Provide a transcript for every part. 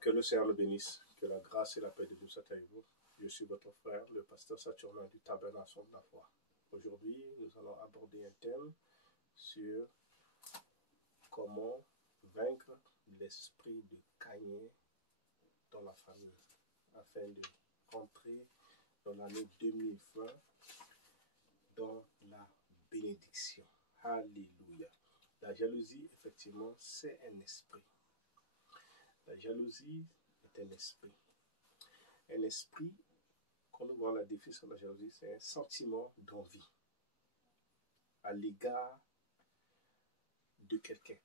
Que le Seigneur nous bénisse, que la grâce et la paix de Dieu soient avec vous. Je suis votre frère, le pasteur Saturnin du Tabernacle de la foi. Aujourd'hui, nous allons aborder un thème sur comment vaincre l'esprit de Caïn dans la famille, afin de rentrer dans l'année 2020 dans la bénédiction. Alléluia. La jalousie, effectivement, c'est un esprit. La jalousie est un esprit. Un esprit, quand nous voyons la définition de la jalousie, c'est un sentiment d'envie à l'égard de quelqu'un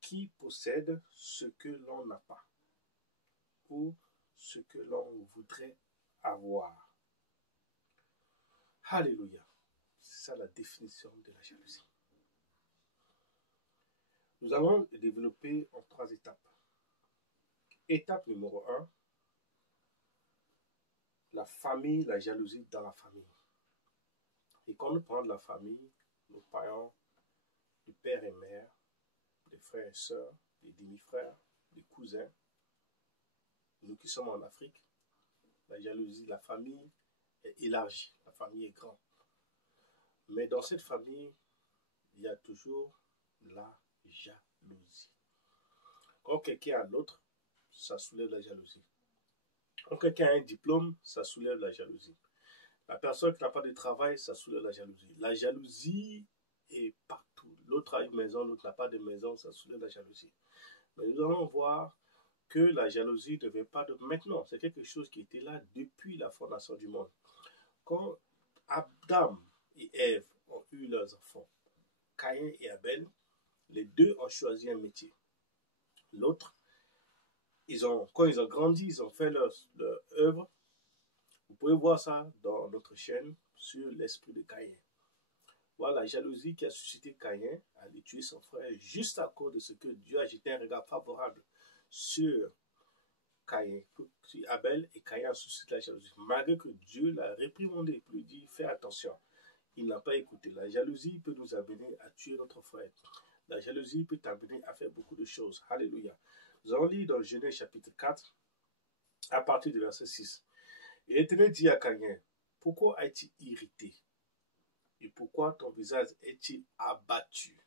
qui possède ce que l'on n'a pas ou ce que l'on voudrait avoir. Alléluia. C'est ça la définition de la jalousie. Nous allons développer en 3 étapes. Étape numéro 1, la famille, la jalousie dans la famille. Et quand nous parlons de la famille, nous parlons du père et mère, des frères et sœurs, des demi-frères, des cousins. Nous qui sommes en Afrique, la jalousie, la famille est élargie, la famille est grande. Mais dans cette famille, il y a toujours la jalousie. Quand quelqu'un a l'autre, ça soulève la jalousie. Quand quelqu'un a un diplôme, ça soulève la jalousie. La personne qui n'a pas de travail, ça soulève la jalousie. La jalousie est partout. L'autre a une maison, l'autre n'a pas de maison, ça soulève la jalousie. Mais nous allons voir que la jalousie ne vient pas de maintenant. C'est quelque chose qui était là depuis la fondation du monde. Quand Adam et Ève ont eu leurs enfants, Caïn et Abel, les deux ont choisi un métier. L'autre, quand ils ont grandi, ils ont fait leur œuvre. Vous pouvez voir ça dans notre chaîne sur l'esprit de Caïn. Voilà la jalousie qui a suscité Caïn à aller tuer son frère juste à cause de ce que Dieu a jeté un regard favorable sur Caïn, sur Abel, et Caïn a suscité la jalousie. Malgré que Dieu l'a réprimandé pour lui dire fais attention, il n'a pas écouté. La jalousie peut nous amener à tuer notre frère. La jalousie peut t'amener à faire beaucoup de choses. Alléluia. Nous allons lire dans Genèse chapitre 4 à partir du verset 6. Et l'Éternel dit à Caïn, pourquoi es-tu irrité? Et pourquoi ton visage est-il abattu?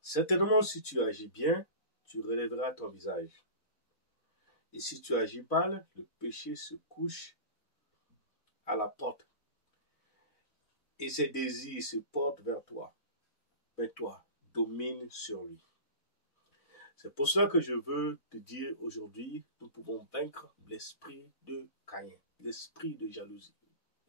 Certainement, si tu agis bien, tu relèveras ton visage. Et si tu agis mal, le péché se couche à la porte. Et ses désirs se portent vers toi. Mais toi, domine sur lui. C'est pour cela que je veux te dire aujourd'hui, nous pouvons vaincre l'esprit de Caïn, l'esprit de jalousie.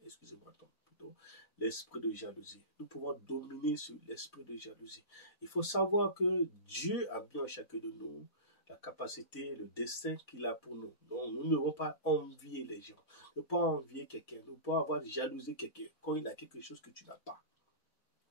Excusez-moi plutôt, l'esprit de jalousie. Nous pouvons dominer sur l'esprit de jalousie. Il faut savoir que Dieu a mis en chacun de nous la capacité, le destin qu'il a pour nous. Donc, nous ne devons pas envier les gens. Ne pas envier quelqu'un. Ne pas avoir jalousie quelqu'un quand il a quelque chose que tu n'as pas.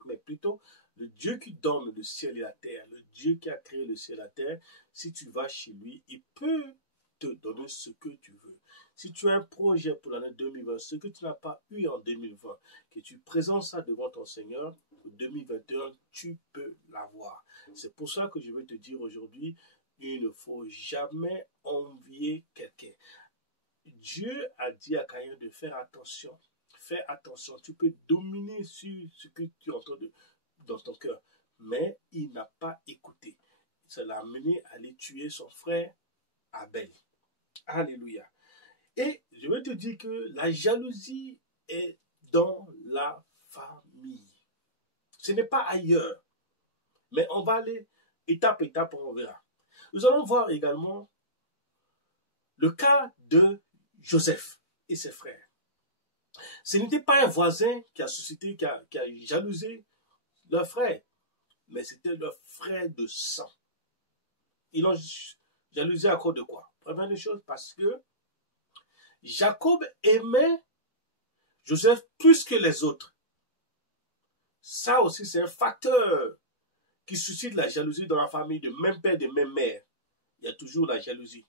Mais plutôt, le Dieu qui donne le ciel et la terre, le Dieu qui a créé le ciel et la terre, si tu vas chez lui, il peut te donner ce que tu veux. Si tu as un projet pour l'année 2020, ce que tu n'as pas eu en 2020, que tu présentes ça devant ton Seigneur, pour 2021, tu peux l'avoir. C'est pour ça que je veux te dire aujourd'hui, il ne faut jamais envier quelqu'un. Dieu a dit à Caïn de faire attention. Fais attention, tu peux dominer sur ce que tu entends dans ton cœur. Mais il n'a pas écouté. Ça l'a amené à aller tuer son frère Abel. Alléluia. Et je veux te dire que la jalousie est dans la famille. Ce n'est pas ailleurs. Mais on va aller étape, on verra. Nous allons voir également le cas de Joseph et ses frères. Ce n'était pas un voisin qui a suscité, qui a jalousé leur frère, mais c'était leur frère de sang. Ils l'ont jalousé à cause de quoi? Première des choses, parce que Jacob aimait Joseph plus que les autres. Ça aussi, c'est un facteur qui suscite la jalousie dans la famille de même père, de même mère. Il y a toujours la jalousie.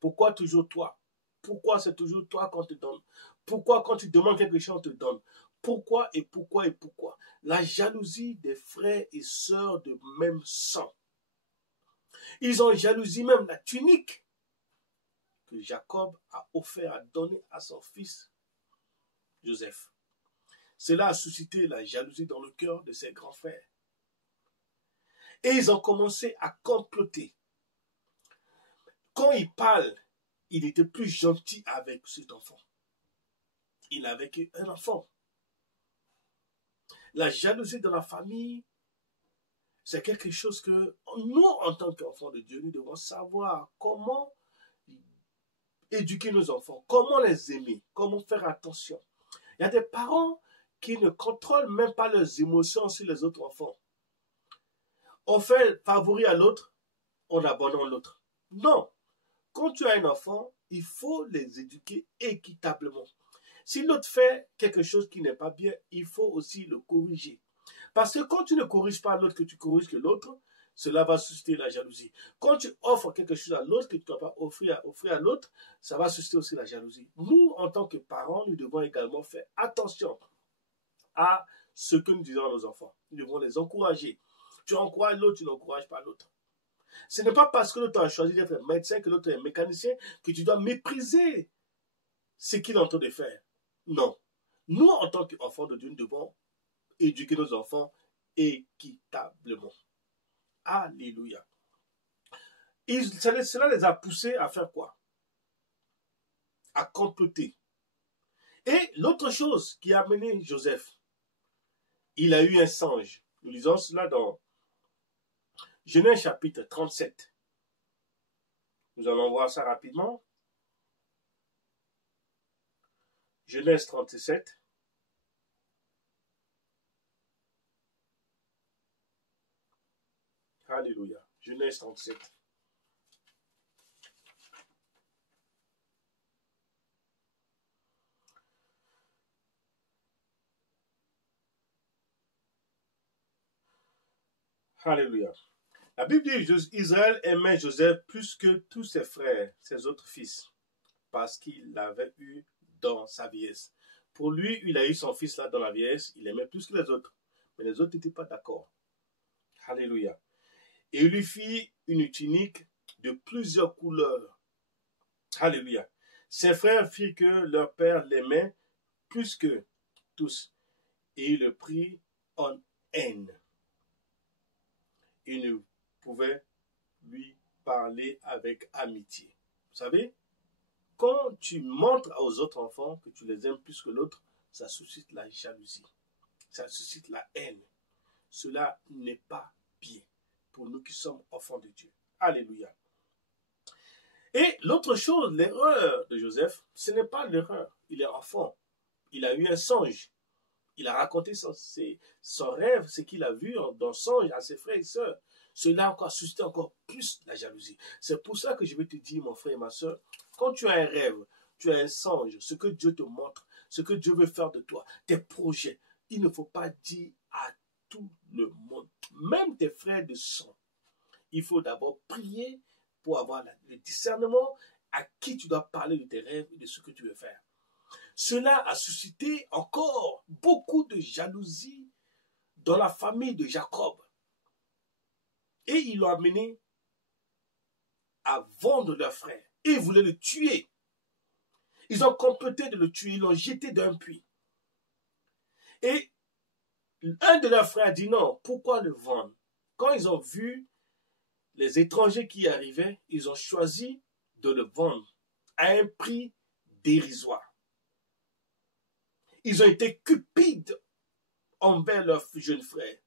Pourquoi toujours toi? Pourquoi c'est toujours toi qu'on te donne? Pourquoi quand tu demandes quelque chose, on te donne? Pourquoi et pourquoi et pourquoi? La jalousie des frères et sœurs de même sang. Ils ont jalousi même la tunique que Jacob a offert, a donné à son fils Joseph. Cela a suscité la jalousie dans le cœur de ses grands frères. Et ils ont commencé à comploter. Quand il parle, il était plus gentil avec cet enfant. Il n'avait qu'un enfant. La jalousie dans la famille, c'est quelque chose que nous, en tant qu'enfants de Dieu, nous devons savoir comment éduquer nos enfants, comment les aimer, comment faire attention. Il y a des parents qui ne contrôlent même pas leurs émotions sur les autres enfants. On fait favori à l'autre, on abandonne l'autre. Non. Quand tu as un enfant, il faut les éduquer équitablement. Si l'autre fait quelque chose qui n'est pas bien, il faut aussi le corriger. Parce que quand tu ne corriges pas l'autre, que tu corriges que l'autre, cela va susciter la jalousie. Quand tu offres quelque chose à l'autre que tu ne dois pas offrir à l'autre, ça va susciter aussi la jalousie. Nous, en tant que parents, nous devons également faire attention à ce que nous disons à nos enfants. Nous devons les encourager. Tu encourages l'autre, tu n'encourages pas l'autre. Ce n'est pas parce que l'autre a choisi d'être médecin, que l'autre est mécanicien, que tu dois mépriser ce qu'il est en train de faire. Non. Nous, en tant qu'enfants de Dieu, nous devons éduquer nos enfants équitablement. Alléluia. Cela les a poussés à faire quoi? À comploter. Et l'autre chose qui a amené Joseph, il a eu un songe. Nous lisons cela dans Genèse chapitre 37. Nous allons voir ça rapidement. Genèse 37. Alléluia. Genèse 37. Alléluia. La Bible dit Israël aimait Joseph plus que tous ses frères, ses autres fils, parce qu'il l'avait eu dans sa vieillesse. Pour lui, il a eu son fils là dans la vieillesse, il aimait plus que les autres. Mais les autres n'étaient pas d'accord. Alléluia. Et il lui fit une tunique de plusieurs couleurs. Alléluia. Ses frères firent que leur père l'aimait plus que tous. Et il le prit en haine. Il ne pouvait lui parler avec amitié. Vous savez, quand tu montres aux autres enfants que tu les aimes plus que l'autre, ça suscite la jalousie. Ça suscite la haine. Cela n'est pas bien pour nous qui sommes enfants de Dieu. Alléluia. Et l'autre chose, l'erreur de Joseph, ce n'est pas l'erreur. Il est enfant. Il a eu un songe. Il a raconté son rêve, ce qu'il a vu dans son songe à ses frères et sœurs. Cela a encore suscité encore plus la jalousie. C'est pour ça que je vais te dire, mon frère et ma sœur, quand tu as un rêve, tu as un songe, ce que Dieu te montre, ce que Dieu veut faire de toi, tes projets, il ne faut pas dire à tout le monde, même tes frères de sang. Il faut d'abord prier pour avoir le discernement à qui tu dois parler de tes rêves et de ce que tu veux faire. Cela a suscité encore beaucoup de jalousie dans la famille de Jacob. Et ils l'ont amené à vendre leur frère. Et ils voulaient le tuer. Ils ont comploté de le tuer. Ils l'ont jeté d'un puits. Et un de leurs frères a dit non, pourquoi le vendre? Quand ils ont vu les étrangers qui arrivaient, ils ont choisi de le vendre à un prix dérisoire. Ils ont été cupides envers leur jeune frère.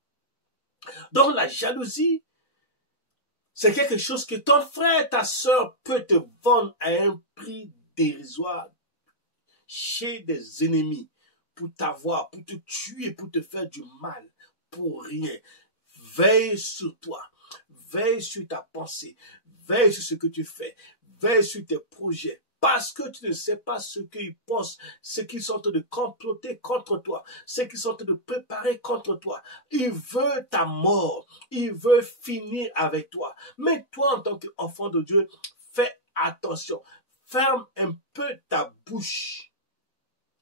Donc la jalousie, c'est quelque chose que ton frère, ta soeur peut te vendre à un prix dérisoire chez des ennemis pour t'avoir, pour te tuer, pour te faire du mal, pour rien. Veille sur toi, veille sur ta pensée, veille sur ce que tu fais, veille sur tes projets. Parce que tu ne sais pas ce qu'ils pensent, ce qu'ils sont en train de comploter contre toi, ce qu'ils sont en train de préparer contre toi. Il veut ta mort, il veut finir avec toi. Mais toi, en tant qu'enfant de Dieu, fais attention. Ferme un peu ta bouche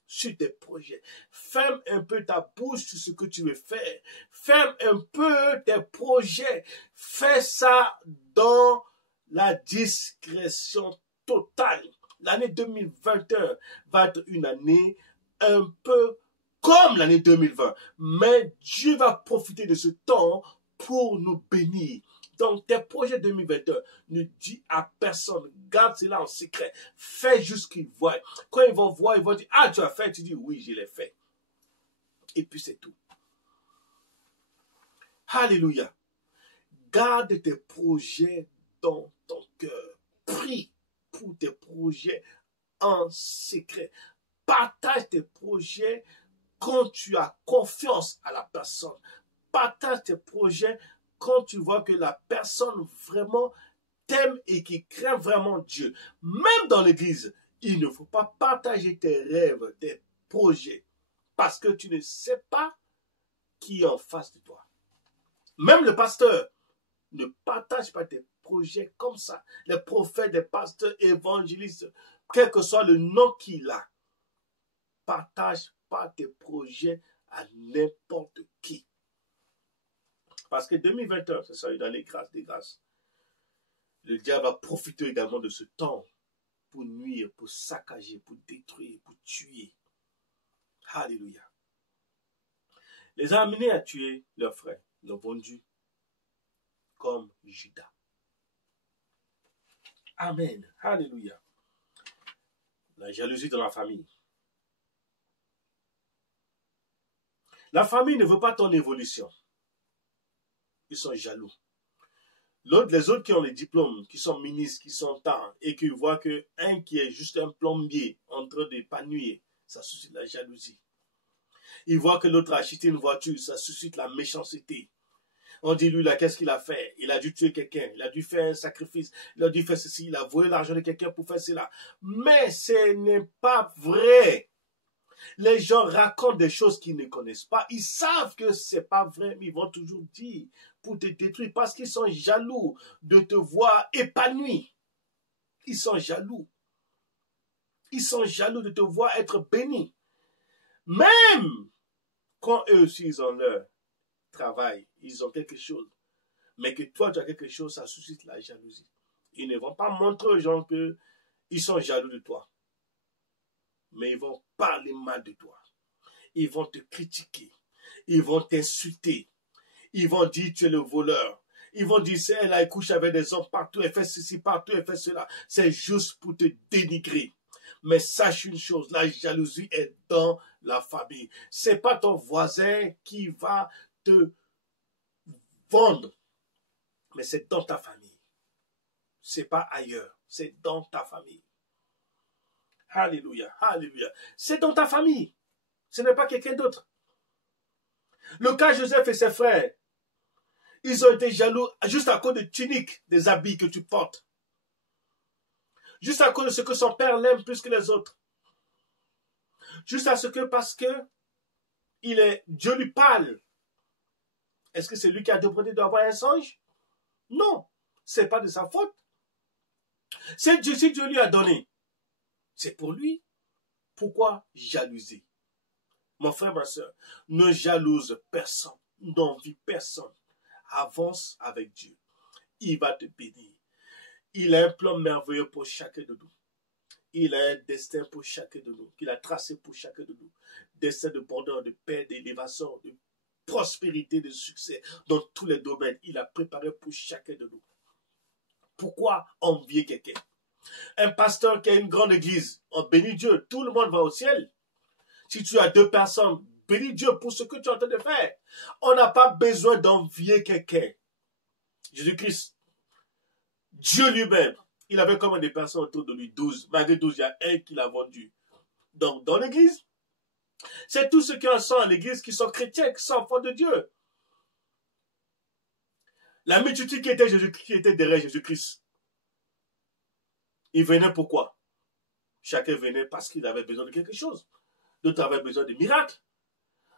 sur tes projets. Ferme un peu ta bouche sur ce que tu veux faire. Ferme un peu tes projets. Fais ça dans la discrétion totale. L'année 2021 va être une année un peu comme l'année 2020. Mais Dieu va profiter de ce temps pour nous bénir. Donc, tes projets 2021, ne dis à personne, garde cela en secret. Fais juste ce qu'ils voient. Quand ils vont voir, ils vont dire, ah, tu as fait, tu dis, oui, je l'ai fait. Et puis c'est tout. Alléluia. Garde tes projets dans ton cœur. Prie pour tes projets en secret. Partage tes projets quand tu as confiance à la personne. Partage tes projets quand tu vois que la personne vraiment t'aime et qui craint vraiment Dieu. Même dans l'église, il ne faut pas partager tes rêves, tes projets, parce que tu ne sais pas qui est en face de toi. Même le pasteur ne partage pas tes projets comme ça. Les prophètes, les pasteurs, évangélistes, quel que soit le nom qu'il a, partage pas tes projets à n'importe qui. Parce que 2021, c'est ça, dans les grâces, des grâces. Le diable va profiter également de ce temps pour nuire, pour saccager, pour détruire, pour tuer. Alléluia. Les a amenés à tuer leurs frères, l'ont vendu comme Judas. Amen. Alléluia. La jalousie dans la famille. La famille ne veut pas ton évolution. Ils sont jaloux. Les autres qui ont les diplômes, qui sont ministres, qui sont tant, et qui voient qu'un qui est juste un plombier en train d'épanouir, ça suscite la jalousie. Ils voient que l'autre a acheté une voiture, ça suscite la méchanceté. On dit, lui, là, qu'est-ce qu'il a fait? Il a dû tuer quelqu'un, il a dû faire un sacrifice, il a dû faire ceci, il a volé l'argent de quelqu'un pour faire cela. Mais ce n'est pas vrai. Les gens racontent des choses qu'ils ne connaissent pas. Ils savent que ce n'est pas vrai, mais ils vont toujours dire pour te détruire parce qu'ils sont jaloux de te voir épanoui. Ils sont jaloux. Ils sont jaloux de te voir être béni. Même quand eux aussi, ils ont leur travail, ils ont quelque chose, mais que toi, tu as quelque chose, ça suscite la jalousie. Ils ne vont pas montrer aux gens qu'ils sont jaloux de toi. Mais ils vont parler mal de toi. Ils vont te critiquer. Ils vont t'insulter. Ils vont dire tu es le voleur. Ils vont dire elle a couché avec des hommes partout, elle fait ceci partout, elle fait cela. C'est juste pour te dénigrer. Mais sache une chose, la jalousie est dans la famille. C'est pas ton voisin qui va te vendre, mais c'est dans ta famille. C'est pas ailleurs, c'est dans ta famille. Alléluia, alléluia. C'est dans ta famille. Ce n'est pas quelqu'un d'autre. Le cas Joseph et ses frères, ils ont été jaloux juste à cause des tuniques, des habits que tu portes. Juste à cause de ce que son père l'aime plus que les autres. Juste à ce que parce que Dieu lui parle. Est-ce que c'est lui qui a demandé d'avoir un songe? Non, ce n'est pas de sa faute. Si Dieu lui a donné, c'est pour lui. Pourquoi jalouser? Mon frère, ma soeur, ne jalouse personne, n'envie personne. Avance avec Dieu. Il va te bénir. Il a un plan merveilleux pour chacun de nous. Il a un destin pour chacun de nous, qu'il a tracé pour chacun de nous. Destin de bonheur, de paix, d'élévation, de prospérité, de succès, dans tous les domaines. Il a préparé pour chacun de nous. Pourquoi envier quelqu'un? Un pasteur qui a une grande église, on bénit Dieu, tout le monde va au ciel. Si tu as 2 personnes, bénis Dieu pour ce que tu es en train de faire. On n'a pas besoin d'envier quelqu'un. Jésus-Christ, Dieu lui-même, il avait combien de personnes autour de lui? 12. Malgré 12, il y a un qui l'a vendu. Donc, dans l'église, c'est tous ceux qui en sont à l'église qui sont chrétiens, qui sont enfants de Dieu. La multitude qui était derrière Jésus-Christ, il venait pourquoi? Chacun venait parce qu'il avait besoin de quelque chose. D'autres avaient besoin de miracles.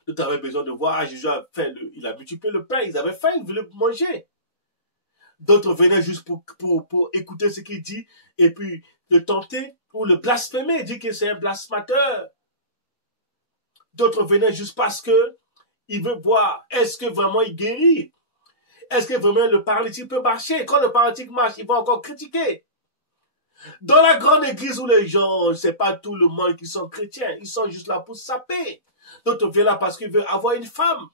D'autres avaient besoin de voir, Jésus a fait, il a multiplié le pain, ils avaient faim, ils voulaient manger. D'autres venaient juste pour écouter ce qu'il dit et puis le tenter ou le blasphémer, dire que c'est un blasphémateur. D'autres venaient juste parce que il veut voir, est-ce que vraiment il guérit? Est-ce que vraiment le paralytique peut marcher? Quand le paralytique marche, il va encore critiquer. Dans la grande église où les gens, c'est pas tout le monde qui sont chrétiens, ils sont juste là pour saper. D'autres viennent là parce qu'ils veulent avoir une femme.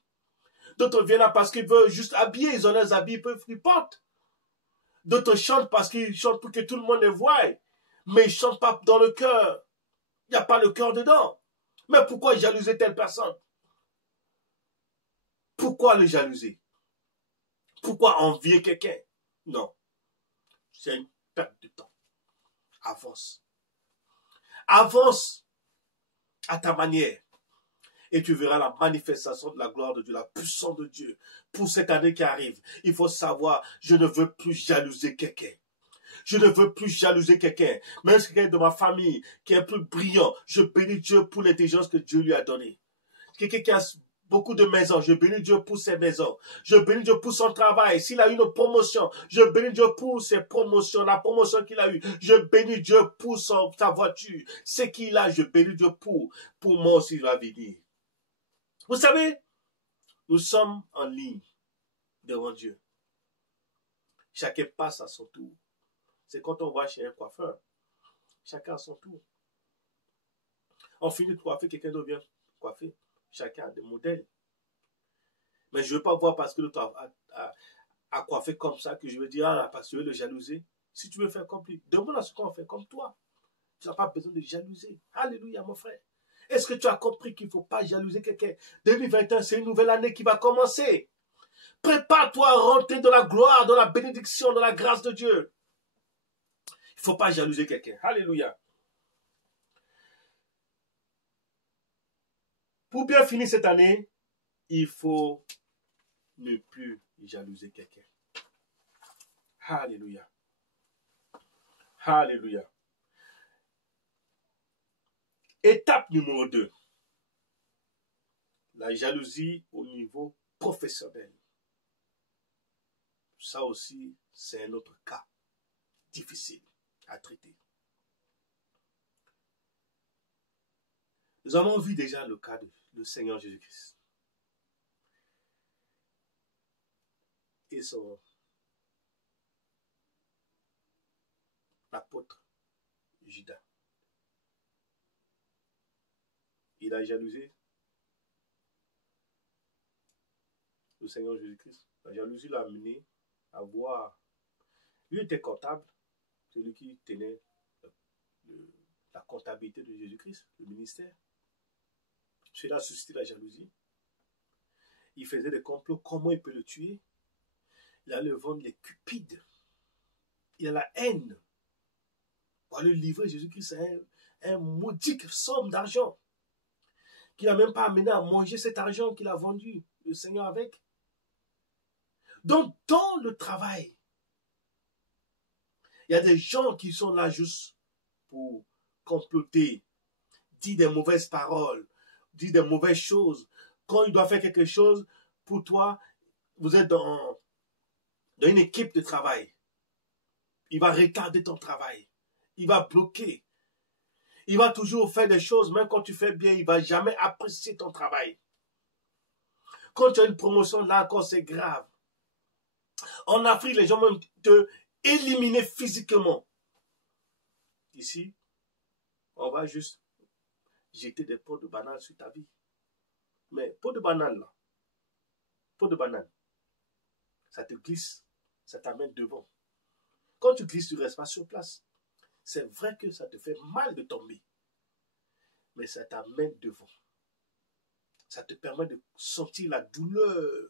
D'autres viennent là parce qu'ils veulent juste habiller, ils ont leurs habits, ils portent. D'autres chantent parce qu'ils chantent pour que tout le monde les voie. Mais ils ne chantent pas dans le cœur. Il n'y a pas le cœur dedans. Mais pourquoi jalouser telle personne? Pourquoi le jalouser? Pourquoi envier quelqu'un? Non. C'est une perte de temps. Avance. Avance à ta manière. Et tu verras la manifestation de la gloire de Dieu, la puissance de Dieu. Pour cette année qui arrive, il faut savoir, je ne veux plus jalouser quelqu'un. Je ne veux plus jalouser quelqu'un. Même si quelqu'un de ma famille qui est plus brillant, je bénis Dieu pour l'intelligence que Dieu lui a donnée. Quelqu'un qui a beaucoup de maisons, je bénis Dieu pour ses maisons. Je bénis Dieu pour son travail. S'il a eu une promotion, je bénis Dieu pour ses promotions, la promotion qu'il a eue. Je bénis Dieu pour sa voiture. Ce qu'il a, je bénis Dieu pour moi aussi, il va venir. Vous savez, nous sommes en ligne devant Dieu. Chacun passe à son tour. C'est quand on va chez un coiffeur. Chacun à son tour. On finit de coiffer, quelqu'un d'autre vient coiffer. Chacun a des modèles. Mais je ne veux pas voir parce que l'autre a coiffé comme ça que je veux dire, ah, parce que je veux le jalouser. Si tu veux faire comme lui, demande à ce qu'on fait comme toi. Tu n'as pas besoin de jalouser. Alléluia, mon frère. Est-ce que tu as compris qu'il ne faut pas jalouser quelqu'un? 2021, c'est une nouvelle année qui va commencer. Prépare-toi à rentrer dans la gloire, dans la bénédiction, dans la grâce de Dieu. Il ne faut pas jalouser quelqu'un. Alléluia. Pour bien finir cette année, il faut ne plus jalouser quelqu'un. Alléluia. Alléluia. Étape numéro 2. La jalousie au niveau professionnel. Ça aussi, c'est un autre cas difficile à traiter. Nous avons vu déjà le cas du Seigneur Jésus-Christ et son apôtre Judas. Il a jalousé le Seigneur Jésus-Christ. La jalousie l'a amené à voir. Lui était comptable, celui qui tenait la comptabilité de Jésus-Christ, le ministère. Cela a suscité la jalousie. Il faisait des complots, comment il peut le tuer. Il allait vendre les cupides. Il a la haine. Pour aller livrer Jésus-Christ à un maudit somme d'argent. Qu'il n'a même pas amené à manger cet argent qu'il a vendu, le Seigneur avec. Donc, dans le travail, il y a des gens qui sont là juste pour comploter, dire des mauvaises paroles, dire des mauvaises choses. Quand il doit faire quelque chose, pour toi, vous êtes dans une équipe de travail. Il va retarder ton travail. Il va bloquer. Il va toujours faire des choses, même quand tu fais bien, il ne va jamais apprécier ton travail. Quand tu as une promotion, là encore, c'est grave. En Afrique, les gens vont te éliminer physiquement. Ici, on va juste jeter des pots de banane sur ta vie. Mais pot de banane, là, pot de banane, ça te glisse, ça t'amène devant. Quand tu glisses, tu ne restes pas sur place. C'est vrai que ça te fait mal de tomber, mais ça t'amène devant. Ça te permet de sentir la douleur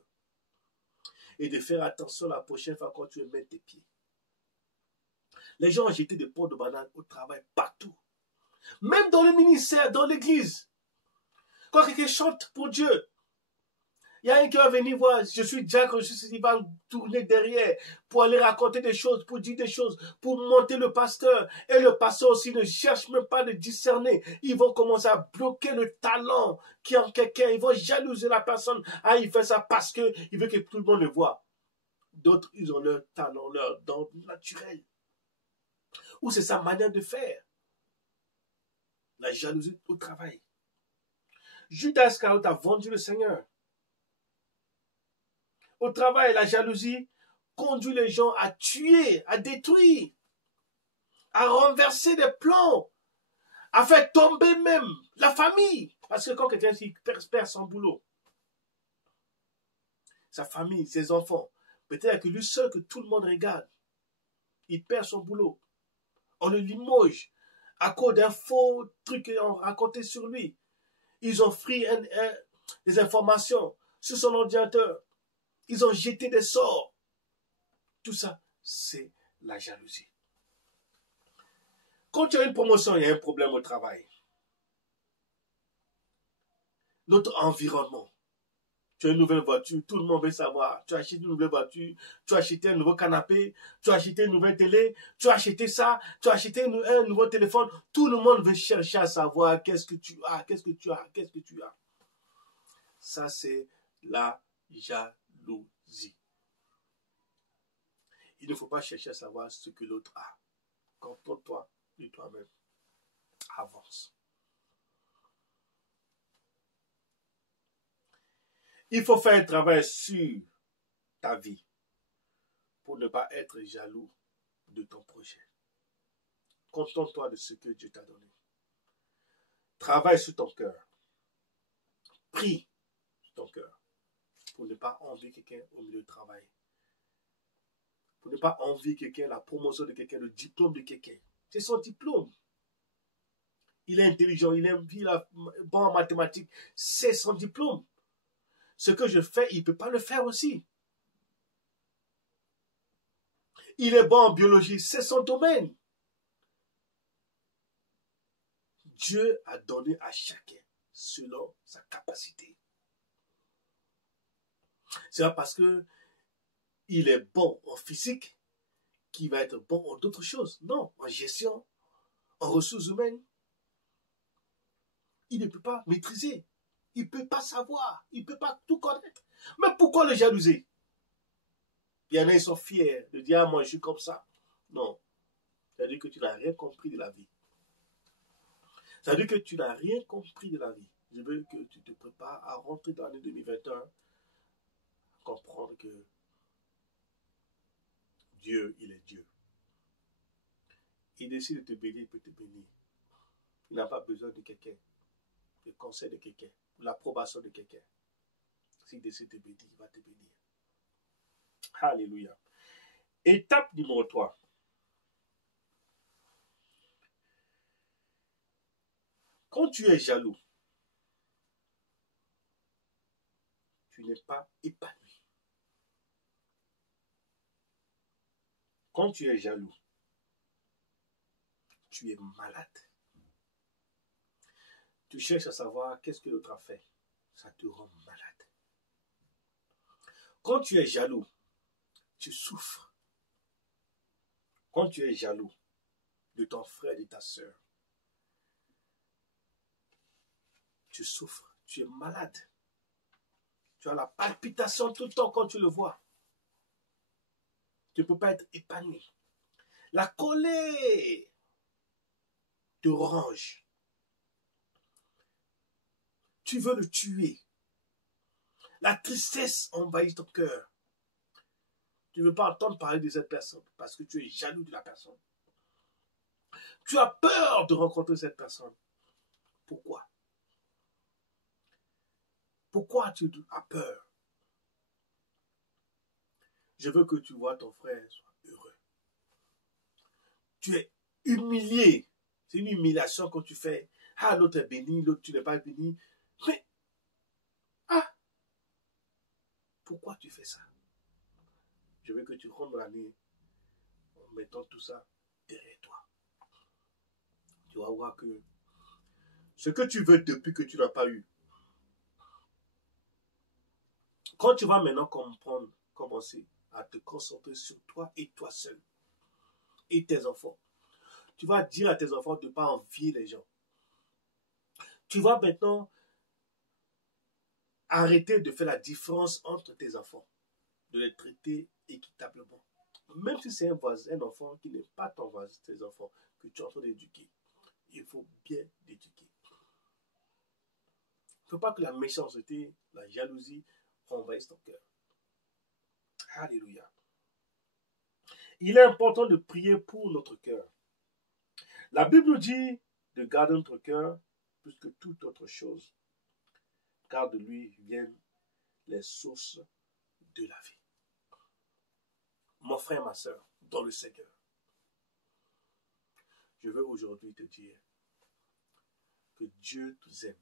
et de faire attention la prochaine fois quand tu mets tes pieds. Les gens ont jeté des pots de banane au travail partout. Même dans le ministère, dans l'église. Quand quelqu'un chante pour Dieu, il y a un qui va venir voir, je suis diacre, il va tourner derrière pour aller raconter des choses, pour dire des choses, pour monter le pasteur. Et le pasteur aussi ne cherche même pas de discerner. Ils vont commencer à bloquer le talent qui est en quelqu'un. Ils vont jalouser la personne. Ah, il fait ça parce qu'il veut que tout le monde le voit. D'autres, ils ont leur talent, leur don naturel. Ou c'est sa manière de faire. La jalousie au travail. Judas Iscariote a vendu le Seigneur. au travail, la jalousie conduit les gens à tuer, à détruire, à renverser des plans, à faire tomber même la famille. Parce que quand quelqu'un perd son boulot, sa famille, ses enfants, peut-être que lui seul que tout le monde regarde, il perd son boulot. On le limoge à cause d'un faux truc qu'ils ont raconté sur lui. Ils ont pris des informations sur son ordinateur. Ils ont jeté des sorts. Tout ça, c'est la jalousie. Quand tu as une promotion, il y a un problème au travail. Notre environnement. Tu as une nouvelle voiture, tout le monde veut savoir. Tu as acheté une nouvelle voiture, tu as acheté un nouveau canapé, tu as acheté une nouvelle télé, tu as acheté ça, tu as acheté un nouveau téléphone. Tout le monde veut chercher à savoir qu'est-ce que tu as, qu'est-ce que tu as, qu'est-ce que tu as. Ça, c'est la jalousie. Il ne faut pas chercher à savoir ce que l'autre a. Contente-toi de toi-même. Avance. Il faut faire un travail sur ta vie pour ne pas être jaloux de ton projet. Contente-toi de ce que Dieu t'a donné. Travaille sur ton cœur. Prie sur ton cœur pour ne pas envier quelqu'un au milieu du travail. Pour ne pas envier quelqu'un, la promotion de quelqu'un, le diplôme de quelqu'un. C'est son diplôme. Il est intelligent, il est bon en mathématiques. C'est son diplôme. Ce que je fais, il ne peut pas le faire aussi. Il est bon en biologie, c'est son domaine. Dieu a donné à chacun selon sa capacité. C'est pas parce que il est bon en physique qu'il va être bon en d'autres choses. Non, en gestion, en ressources humaines, il ne peut pas maîtriser. Il ne peut pas savoir. Il ne peut pas tout connaître. Mais pourquoi le jalouser? Il y en a, ils sont fiers de dire, ah, moi, je suis comme ça. Non. C'est-à-dire que tu n'as rien compris de la vie. C'est-à-dire que tu n'as rien compris de la vie. Je veux que tu te prépares à rentrer dans l'année 2021, comprendre que Dieu, il est Dieu. Il décide de te bénir, il peut te bénir. Il n'a pas besoin de quelqu'un, de conseil de quelqu'un, ou l'approbation de quelqu'un. S'il décide de te bénir, il va te bénir. Alléluia. Étape numéro 3. Quand tu es jaloux, tu n'es pas épanoui. Quand tu es jaloux, tu es malade. Tu cherches à savoir qu'est-ce que l'autre a fait. Ça te rend malade. Quand tu es jaloux, tu souffres. Quand tu es jaloux de ton frère et de ta soeur, tu souffres, tu es malade. Tu as la palpitation tout le temps quand tu le vois. Tu ne peux pas être épanoui. La colère te ronge. Tu veux le tuer. La tristesse envahit ton cœur. Tu ne veux pas entendre parler de cette personne parce que tu es jaloux de la personne. Tu as peur de rencontrer cette personne. Pourquoi? Pourquoi tu as peur? Je veux que tu vois ton frère soit heureux. Tu es humilié. C'est une humiliation quand tu fais. Ah, l'autre est béni, l'autre tu n'es pas béni. Mais, pourquoi tu fais ça? Je veux que tu rentres dans l'année en mettant tout ça derrière toi. Tu vas voir que ce que tu veux depuis que tu n'as pas eu, quand tu vas maintenant commencer à te concentrer sur toi et toi seul et tes enfants, tu vas dire à tes enfants de ne pas envier les gens. Tu vas maintenant arrêter de faire la différence entre tes enfants, de les traiter équitablement. Même si c'est un enfant qui n'est pas ton voisin, tes enfants, que tu es en train d'éduquer, il faut bien l'éduquer. Il ne faut pas que la méchanceté, la jalousie envahisse ton cœur. Alléluia. Il est important de prier pour notre cœur. La Bible dit de garder notre cœur plus que toute autre chose, car de lui viennent les sources de la vie. Mon frère, ma soeur, dans le Seigneur, je veux aujourd'hui te dire que Dieu nous aime.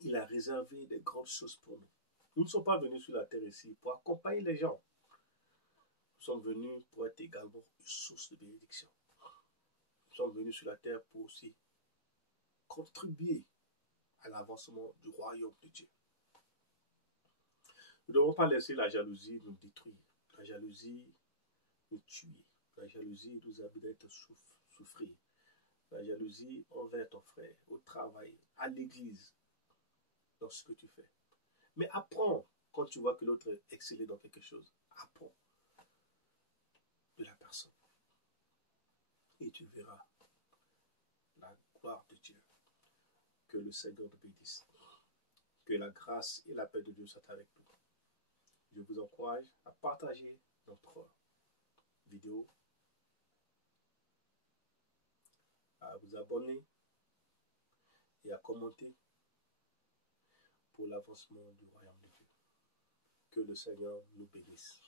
Il a réservé des grandes choses pour nous. Nous ne sommes pas venus sur la terre ici pour accompagner les gens. Nous sommes venus pour être également une source de bénédiction. Nous sommes venus sur la terre pour aussi contribuer à l'avancement du royaume de Dieu. Nous ne devons pas laisser la jalousie nous détruire, la jalousie nous tuer, la jalousie nous amener à souffrir, la jalousie envers ton frère, au travail, à l'église, dans ce que tu fais. Mais apprends, quand tu vois que l'autre est excellé dans quelque chose, apprends de la personne. Et tu verras la gloire de Dieu. Que le Seigneur te bénisse. Que la grâce et la paix de Dieu soient avec nous. Je vous encourage à partager notre vidéo, à vous abonner et à commenter pour l'avancement du royaume de Dieu. Que le Seigneur nous bénisse.